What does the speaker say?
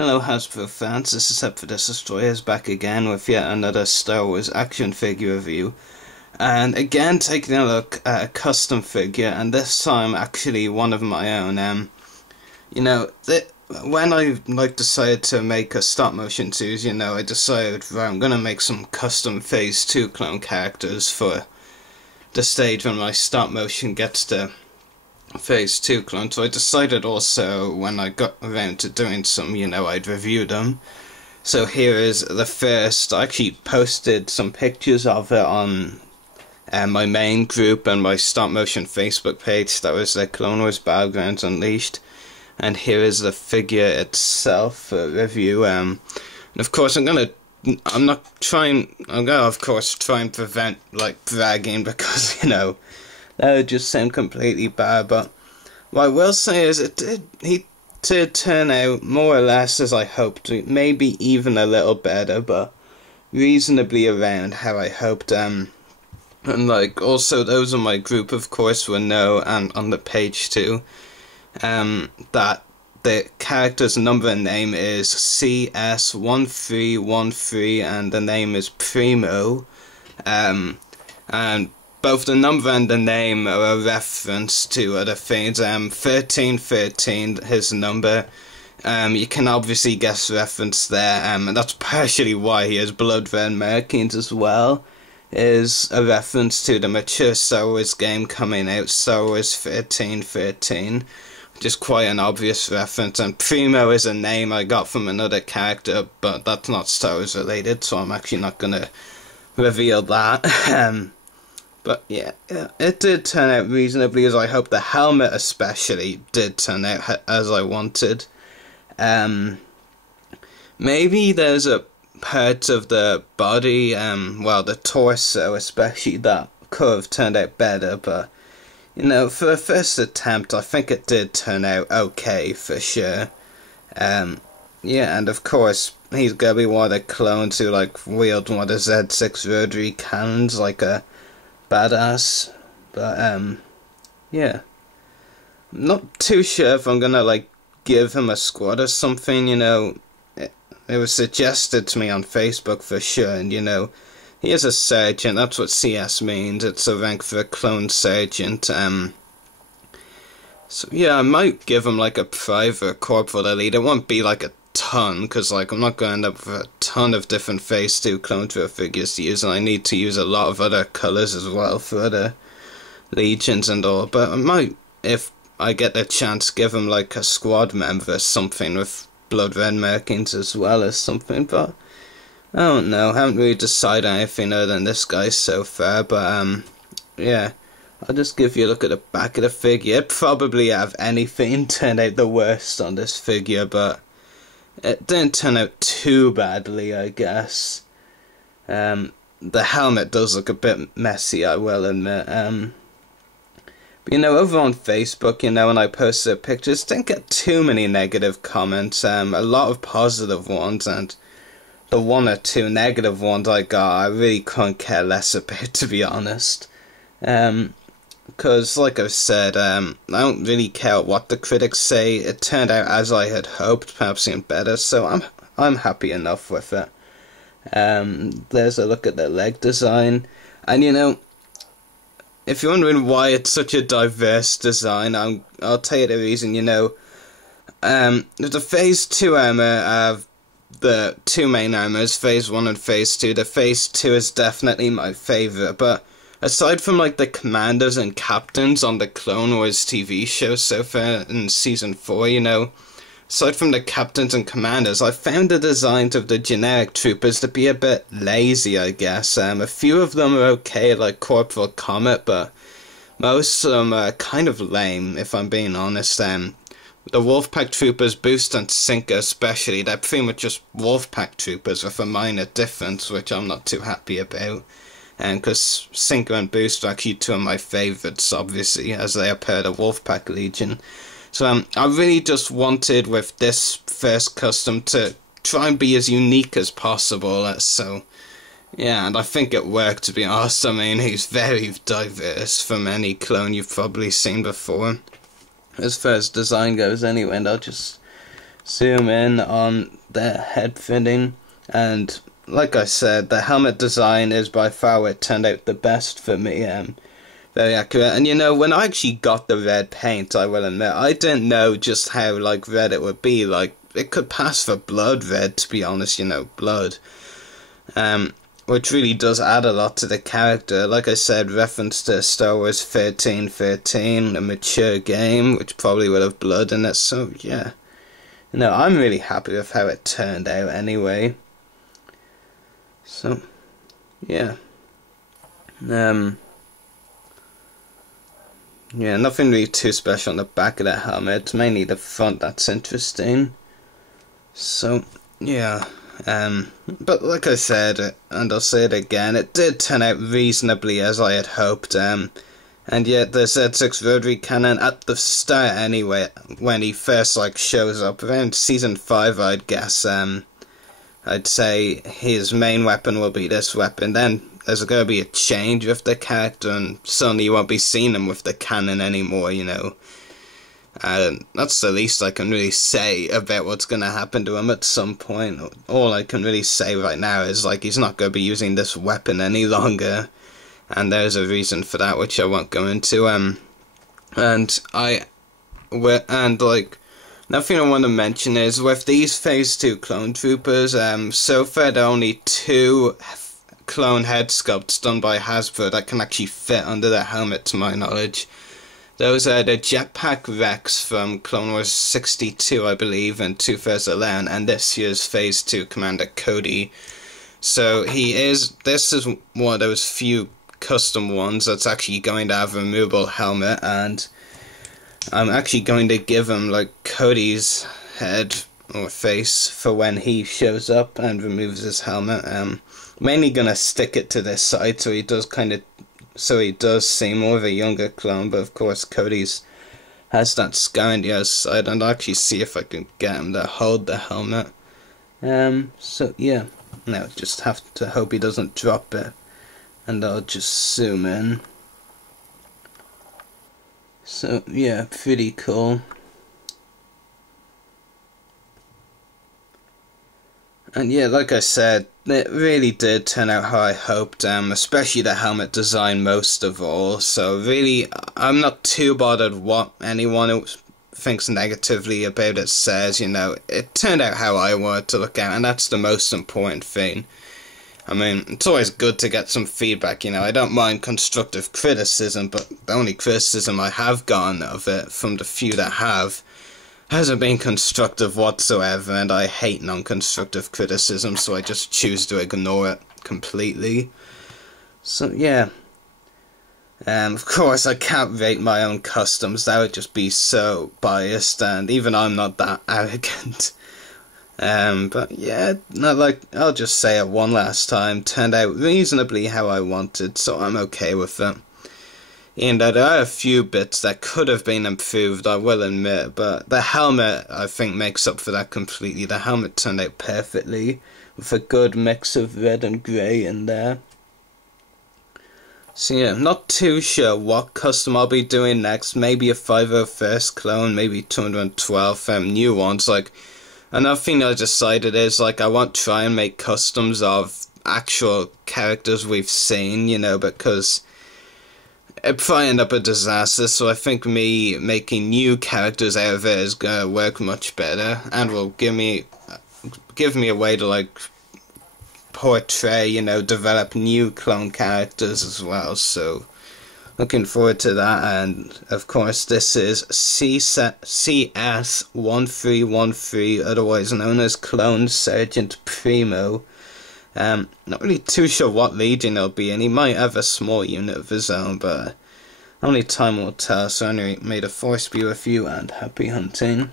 Hello Hasbro fans, this is the Destroyers back again with yet another Star Wars action figure review. And again taking a look at a custom figure, and this time actually one of my own. When I decided to make a stop motion series, I decided, right, I'm gonna make some custom Phase 2 clone characters for the stage when my stop motion gets to Phase 2 clone. So I decided also, when I got around to doing some, I'd review them. So here is the first. I actually posted some pictures of it on my main group and my stop motion Facebook page. That was the Clone Wars Battlegrounds Unleashed. And here is the figure itself for review. And of course I'm gonna of course try and prevent bragging, because that would just sound completely bad. But what I will say is he did turn out more or less as I hoped, maybe even a little better, but reasonably around how I hoped. And also those in my group of course will know, and on the page too, that the character's number and name is CS-1313 and the name is Primo, and both the number and the name are a reference to other things. 1313, his number, you can obviously guess reference there, and that's partially why he has blood red markings as well, is a reference to the mature Star Wars game coming out, Star Wars 1313, which is quite an obvious reference. And Primo is a name I got from another character, but that's not Star Wars related, so I'm actually not going to reveal that. But yeah, it did turn out reasonably as I hoped. The helmet especially did turn out as I wanted. Maybe there's a part of the body, the torso especially, that could have turned out better, but for a first attempt I think it did turn out okay for sure. And of course he's gonna be one of the clones who wield one of the Z6 rotary cannons like a badass. But I'm not too sure if I'm gonna give him a squad or something. It was suggested to me on Facebook for sure, and he is a sergeant. That's what CS means. It's a rank for a clone sergeant. So yeah, I might give him a private corporal elite. It won't be a ton, because I'm not going to end up with a ton of different Phase 2 clone figures to use, and I need to use a lot of other colours as well for other legions and all. But I might, if I get the chance, give him a squad member or something with blood red markings as well as something. But I don't know, I haven't really decided anything other than this guy so far. But yeah, I'll just give you a look at the back of the figure. It probably have anything turned out the worst on this figure, but it didn't turn out too badly, I guess. The helmet does look a bit messy, I will admit. But over on Facebook, when I posted pictures, didn't get too many negative comments. A lot of positive ones, and the one or two negative ones I got, I really couldn't care less about, to be honest. Because, like I've said, I don't really care what the critics say. It turned out as I had hoped, perhaps even better, so I'm happy enough with it. There's a look at the leg design, and if you're wondering why it's such a diverse design, I'll tell you the reason. The Phase 2 armor have the two main armors, Phase 1 and Phase 2. The Phase 2 is definitely my favourite, but aside from the commanders and captains on the Clone Wars TV show so far in Season 4, aside from the captains and commanders, I found the designs of the generic troopers to be a bit lazy, I guess. A few of them are okay, like Corporal Comet, but most of them are kind of lame, if I'm being honest. The Wolfpack troopers, Boost and Sinker especially, they're pretty much just Wolfpack troopers with a minor difference, which I'm not too happy about. Because Sinker and Boost are actually two of my favourites, obviously, as they are part of Wolfpack Legion. So I really just wanted, with this first custom, to try and be as unique as possible. So yeah, and I think it worked, to be honest. I mean, he's very diverse from any clone you've probably seen before, as far as design goes anyway. And I'll just zoom in on the head fitting, and like I said, the helmet design is by far what turned out the best for me. Very accurate. And you know, when I actually got the red paint, I will admit, I didn't know just how like red it would be. Like, it could pass for blood red, to be honest, you know, blood. Which really does add a lot to the character. Like I said, reference to Star Wars 1313, a mature game, which probably would have blood in it, so yeah. You know, I'm really happy with how it turned out anyway. So, yeah. Yeah, nothing really too special on the back of the helmet. It's mainly the front that's interesting. So, yeah. But like I said, and I'll say it again, it did turn out reasonably as I had hoped. And yet the Z6 rotary cannon at the start anyway, when he first like shows up around season 5, I'd guess. I'd say his main weapon will be this weapon. Then there's going to be a change with the character, and suddenly you won't be seeing him with the cannon anymore, you know. That's the least I can really say about what's going to happen to him at some point. All I can really say right now is, like, he's not going to be using this weapon any longer, and there's a reason for that, which I won't go into. Like, nothing I want to mention is, with these Phase 2 clone troopers, so far there are only 2 clone head sculpts done by Hasbro that can actually fit under the helmet, to my knowledge. Those are the Jetpack Rex from Clone Wars 62, I believe, in 2011, and this year's Phase 2 Commander Cody. So this is one of those few custom ones that's actually going to have a removable helmet, and I'm actually going to give him like Cody's head or face for when he shows up and removes his helmet. Mainly gonna stick it to this side so he does seem more of a younger clone, but of course Cody's has that scar on the other side, and I'll actually see if I can get him to hold the helmet. So yeah, now just have to hope he doesn't drop it, and I'll just zoom in. So yeah, pretty cool. And yeah, like I said, it really did turn out how I hoped, especially the helmet design most of all. So really, I'm not too bothered what anyone who thinks negatively about it says, you know. It turned out how I wanted to look at, and that's the most important thing. I mean, it's always good to get some feedback, you know. I don't mind constructive criticism, but the only criticism I have gotten of it, from the few that have, hasn't been constructive whatsoever, and I hate non-constructive criticism, so I just choose to ignore it completely. So yeah, of course I can't rate my own customs, that would just be so biased, and even I'm not that arrogant. But yeah, I'll just say it one last time, turned out reasonably how I wanted, so I'm okay with it. And there are a few bits that could have been improved, I will admit, but the helmet, I think, makes up for that completely. The helmet turned out perfectly, with a good mix of red and grey in there. So yeah, not too sure what custom I'll be doing next. Maybe a 501st clone, maybe 212 new ones. Like, another thing I decided is, like, I won't try and make customs of actual characters we've seen, you know, because it'd probably end up a disaster, so I think me making new characters out of it is gonna work much better, and will give me a way to, like, portray, you know, develop new clone characters as well, so looking forward to that. And of course this is CS-1313, otherwise known as Clone Sergeant Primo. Not really too sure what legion he'll be in. He might have a small unit of his own, but only time will tell. So anyway, may the force be with you, and happy hunting.